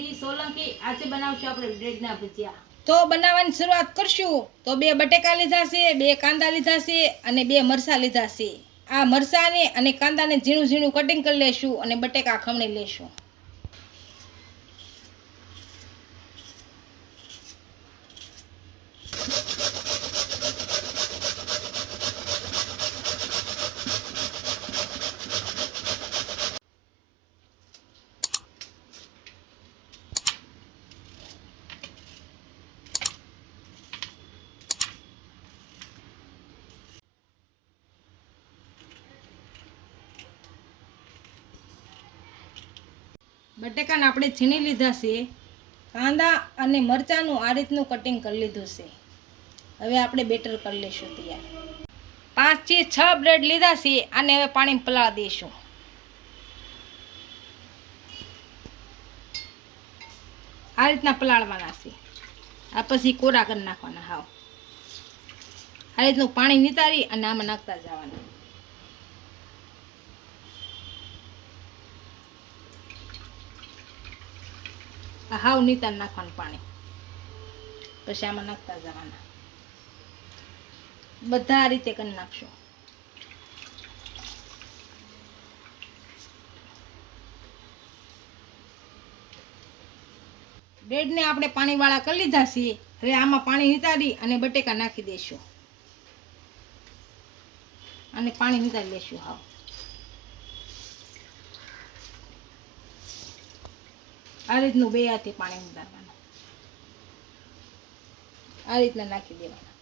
D Solanki આજે બનાવશું આપણે બ્રેડના ભજીયા તો બનાવવાની શરૂઆત કરશું. તો બે બટેકા લીધા છે, બે કાંદા લીધા છે અને બે મરચાં લીધા છે. આ મરચાંને અને કાંદાને ઝીણું ઝીણું કટિંગ કરી લેશું અને બટેકા ખમણી લેશું. બટેકાને આપણે છીણી લીધા છે. કાંદા અને મરચાંનું આ રીતનું કટિંગ કરી લીધું છે. હવે આપણે બેટર કરી લઈશું તૈયાર. પાંચથી છ બ્રેડ લીધા છે, આને હવે પાણી પલાળવા દઈશું. આ રીતના પલાળવાના છે. આ પછી કોરા કરી નાખવાના હાવ. આ રીતનું પાણી નિતારી અને આમાં નાખતા જવાના. હાવ નીતાર નાખવાનું પાણી. પછી આમાં નાખતા જવાના. બધા રીતે કરી નાખશો. બ્રેડને આપણે પાણીવાળા કરી લીધા છીએ. હવે આમાં પાણી નીતારી અને બટેકા નાખી દઈશું અને પાણી નીતારી લેશું, હાવ. આ રીતનું બે હાથે પાણી ઉતારવાનું. આ રીતના નાખી દેવાના.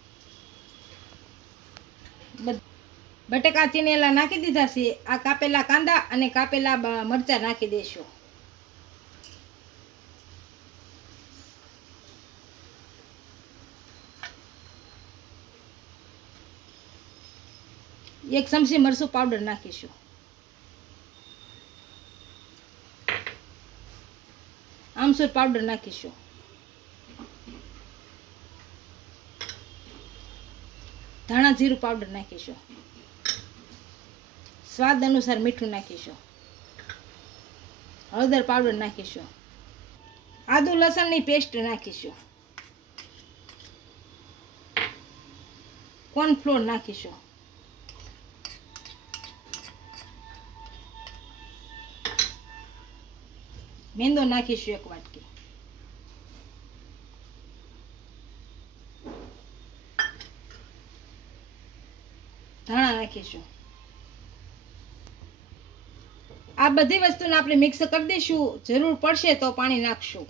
બટેકા ચીનેલા નાખી દીધા છે. આ કાપેલા કાંદા અને કાપેલા મરચાં નાખી દેશું. એક ચમચી મરચું પાવડર નાખીશું. આમચૂર પાવડર નાખીશું. ધાણા જીરું પાવડર નાખીશું. સ્વાદ અનુસાર મીઠું નાખીશું. હળદર પાવડર નાખીશું. આદુ લસણની પેસ્ટ નાખીશું. કોર્નફ્લોર નાખીશું. મેંદો નાખીશું એક વાટકી ધાણા નાખીશું આ બધી વસ્તુને આપણે મિક્સ કરી દઈશું. જરૂર પડશે તો પાણી નાખશું.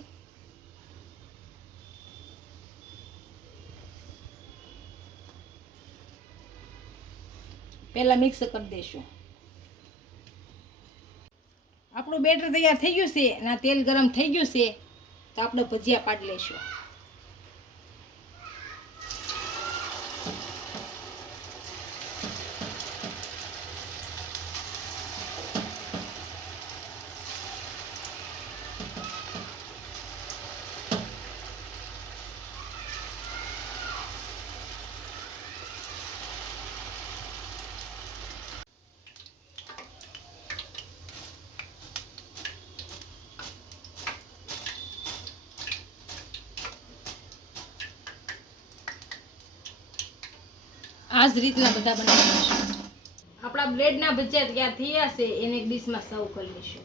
પહેલા મિક્સ કરી દઈશું. આપણું બેટર તૈયાર થઈ ગયું છે અને તેલ ગરમ થઈ ગયું છે તો આપણે ભજીયા પાડી લઈશું. આ જ રીતના બધા બનાવી આપણા બ્રેડના ભજીયા ત્યાં થયા છે, એને એક ડીશમાં સર્વ કરી લઈશું.